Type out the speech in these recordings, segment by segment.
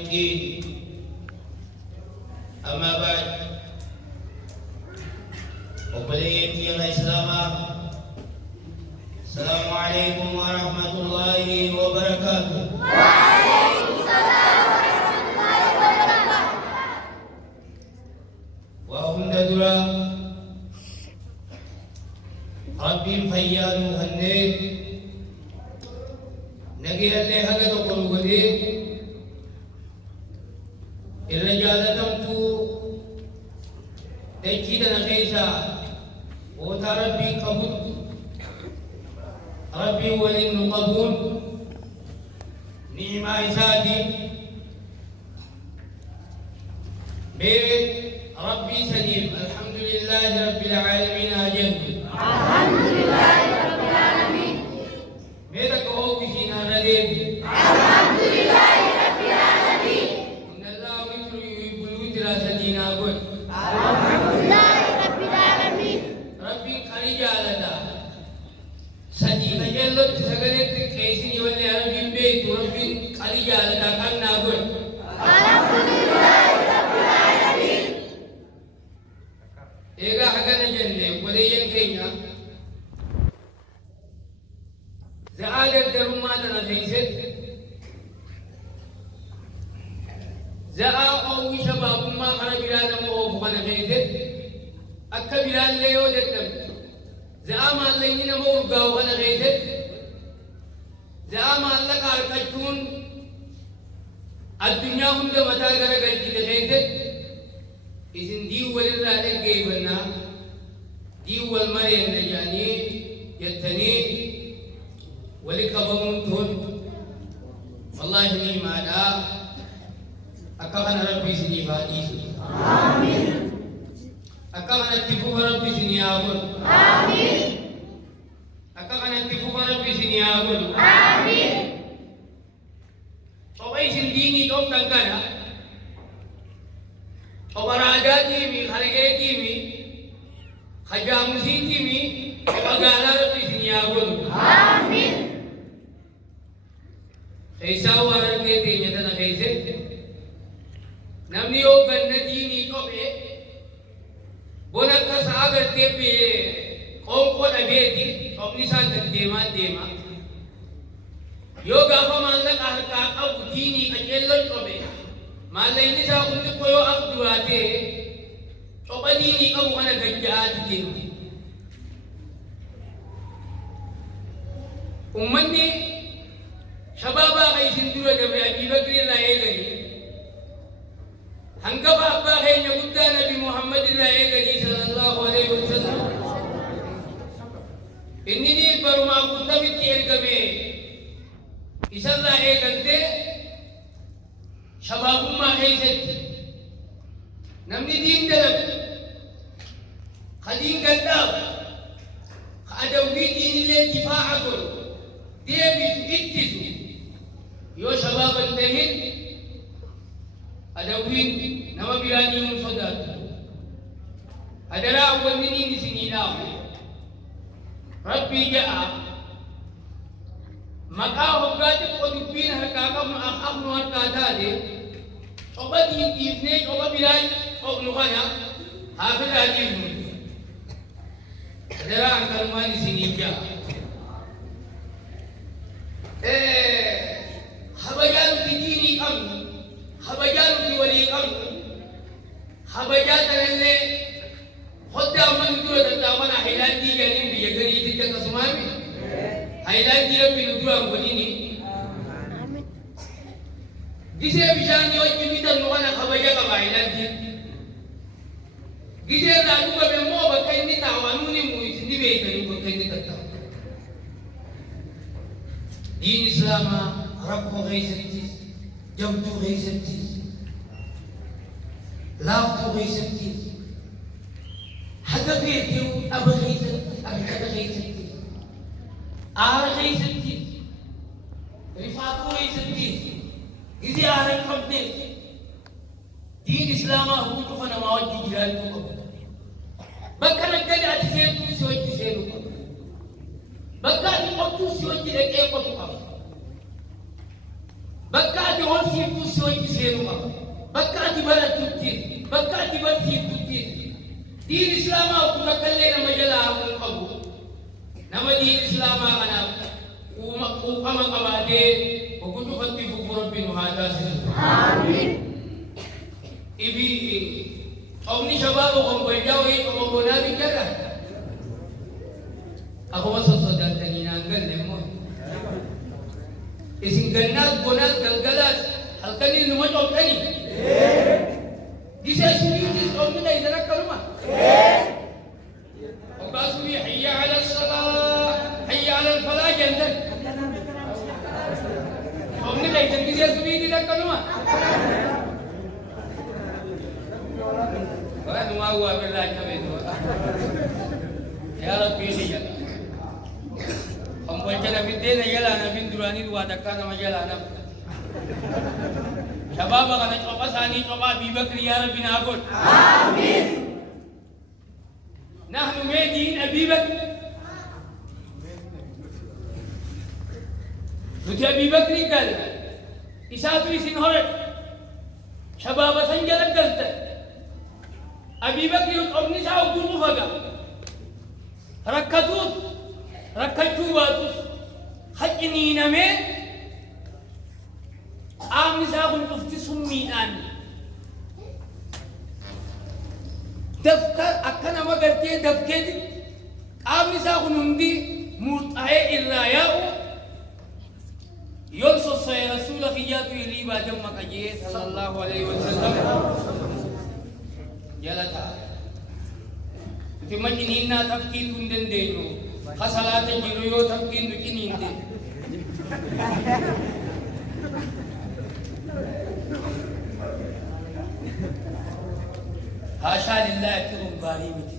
الدين. أما بعد، وبليتي الإسلام. السلام عليكم ورحمة الله وبركاته. وعليكم السلام ورحمة الله وبركاته. وهم ندرا ربي فيان هني نجي اللي هذا تقول ودي الرجال تمتو تجيد نخيشا وتربي قبول ربي ولن قبول نعم عيساتي ربي سليم. الحمد لله رب العالمين. أجل الحمد لله رب العالمين. मेरा कहो किसी ना लगे। الحمد لله رب العالمين. إن الله مثل بلوت راسدينا قل. الحمد لله رب العالمين. ربي خرج على ذا سدينا جلت سجلت كيسني ولا ربي بيت ربي خرج على ذا كان قل. الحمد لله رب العالمين. إيجا حكنا جنة وليين كينيا زعادة درمات نتيجة زعا أو شباب ما خنا بلاد مو فما نتيجة أكا بلاد ليو دتم زعا ما ليني نمو رجاو فنا نتيجة زعا ما الله كاركتون الدنيا هم ده متى كره قلتي نتيجة إذن ديو ولله الجيبنا ديو والمريم نجاني يتني ولكبرون تون والله ني ما دا أكمل ربي سني فادي آمين. أكمل تفوق ربي سني أقول آمين. أكمل تفوق ربي سني أقول آمين. أوي سنديني توم تنكنا أوراجاتي مي خارجاتي مي خجامسيتي مي بغالا ربي سني أقول آمين. ऐसा वारन के तेज तना कैसे नमनी ओ गन्नती नी तो बे बोला का सागर ते पे को लगे थी अपनी साथ देमा योगा को मान लगा का अब दीनी अकेले तो बे मान ले नि सा उन को यो अब दुआते तो बनी नी अब wana गज्जात के उम्मती شبابا غيسين دورا قبل أبي بكر الرأيقني هنقبا أبا غين يقود نبي محمد الرأيقني صلى الله عليه وسلم إني دير برما قلت بكير قبل إسا الرأيقني شباب ما غيست نمني دين دلب خدين قدام خادوي دين الانتفاع قل ديبس اتسو يو شباب التهن أدوين نما بيرانيون صدات أدرا أول مني نسنينا ربي جاء مكا هبات قدبين هكاكم أخم ورقاتا دي أبد يبنيك أبد بيران أبن خانا حافظ عجيب أدرا أنكر ما نسنينا خبجان ديني أمن خبجان ولي أمن خبجان اللي خد أمن دورة تامنا هيلان دي جانين بيجري تيجي كسمامي هيلان دي ربي ندورة بوليني جيسي بيجاني وجه بيتا نوانا خبجان كبايلان دي جيسي نادو كبمو بكيني تاوانوني مويسني بيتني بكيني تتاو دين إسلام ربو غيثتيس جمتو غيثتيس لافتو غيثتيس حتى فيتيو أبا غيثتيس أبي حتى غيثتيس آر غيثتيس رفاقو غيثتيس إذا آرن قبنيس دين إسلام هو كفنا ما وجه جلالتو بكنا قد أتسيرتو سوى جسيرو bakka ati qottu si wajji dhaqee qotu qaba bakka ati ol siiftuu si wajji سينما بكات بلد تبتين بكات برتي تبتين دين إسلام وكتكلنا مجلا أبو نما دين إسلام أنا وأما أبادي وكنت فتي ربنا هذا آمين إبي أمني شبابكم بيجاوي أبو نادي كذا أبو وصل تاني نانجل نمو إذن جنات بنات جلجلات هل كان نمجو تاني دي سأسمي أمنا إذا نكلمة وقاسمي حي على الصلاة حي على الفلاح جنتك أمنا إذا دي سأسمي إذا نكلمة وأنا ما هو بالله كمين يا ربي لي وجنا في الدين يلا أنا في دراني وادكنا ما يلا أنا شباب أنا شباب ثاني شباب بيبكر يا ربي نقول آمين نحن مدين أبي بكر نتي أبي بكر قال إساتو يسنهر شباب سنجل قلت أبي بكر أبني ساو قلوفك ركضوس ركضوا باتوس خجني نمي آمن ساقن قفت سمينان دفكر أكنا مغرتي دفكت آمن ساقن هندي مرتعي الراياء ينصص يا رسول خياتو يريبا جمك أجيه صلى الله عليه وسلم يلا تعالى تمجنينا تفكير هندن دينو خسالات الجرويو تفكين بكينين دي حاشا لله كرم باري متي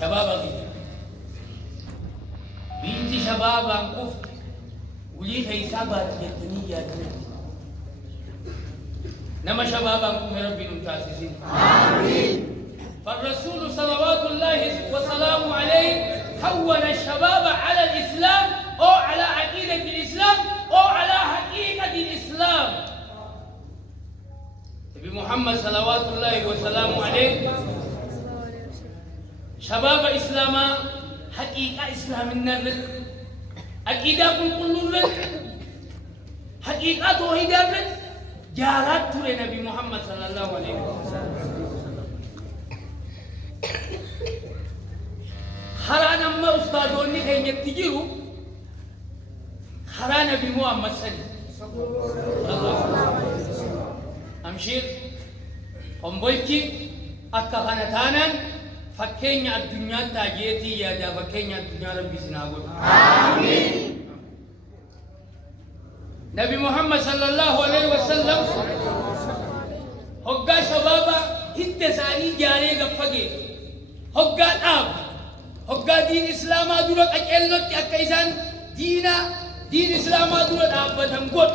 شباب أغير بنتي شباب أنقفت ولي حسابات يتنية نما شباب أنكم ربي نمتاسسين آمين فالرسول صلوات الله وسلامه عليه كون الشباب على الإسلام أو على عقيدة الإسلام أو على حقيقة الإسلام نبي محمد صلوات الله وسلامه عليه شباب إسلام حقيقة إسلام النبي عقيدة كل حقيقة توحيد جارات ترى نبي محمد صلى الله عليه وسلم خران أما أستاذوني كي يتجيروا خران نبي محمد صلى الله عليه وسلم أمشير أمبولكي أكا خانتانا فكيني الدنيا تاجيتي يا دا فكيني الدنيا ربي سنقول آمين نبي محمد صلى الله عليه وسلم هقا شبابا هد ثاني جاري غفقي هقا آب هقا دين إسلام دورك أجلت أكيسان دين إسلام دورك آبتهم قد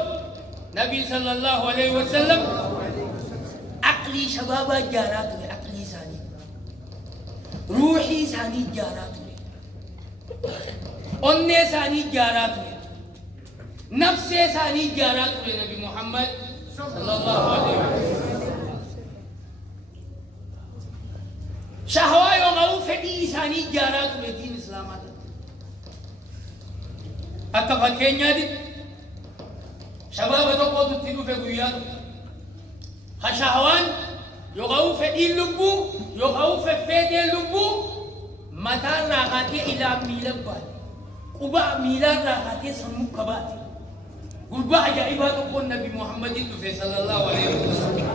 نبي صلى الله عليه وسلم عقلي شبابا جاراتو عقلي ثاني روحي ثاني جاراتو أني ثاني جاراتو نفسي ثاني جارات نبي محمد صلى الله عليه وسلم شهوة يوم فدي ثاني جارات دين الإسلام أكفى كينيا دي شباب تقود تلو في قياد خشهوان يوم فدي اللبو يوم فدي اللبو متى راحتي إلى ميلاد بعد قبا ميلاد راحتي سمو كبات قلبا عجائبات قول نبي محمد صلى الله عليه وسلم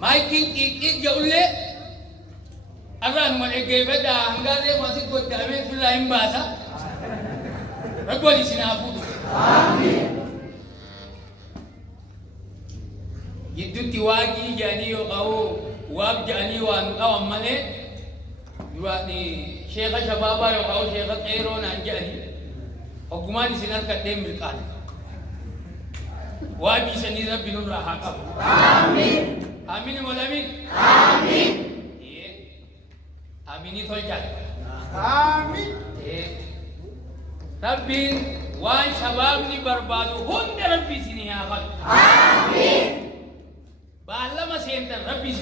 ما يمكن إيك جاول لي أران ما إجابة دا هنگالي ما سيد قد دامين في الله إمباسا ربولي سنافود آمين يدو تواجي جاني يقاو واب جاني وان أو أمالي يواني شيخ شبابا يقاو شيخ قيرون أنجاني حكوماني سنار كتين بالقادم وابي سني ربي نور راحة آمين آمين مولامين آمين آمين ثول جال آمين ربي waan shabaabni barbaadu hunda rabbi isinii haa kadhu. Baallama seentan rabbi isin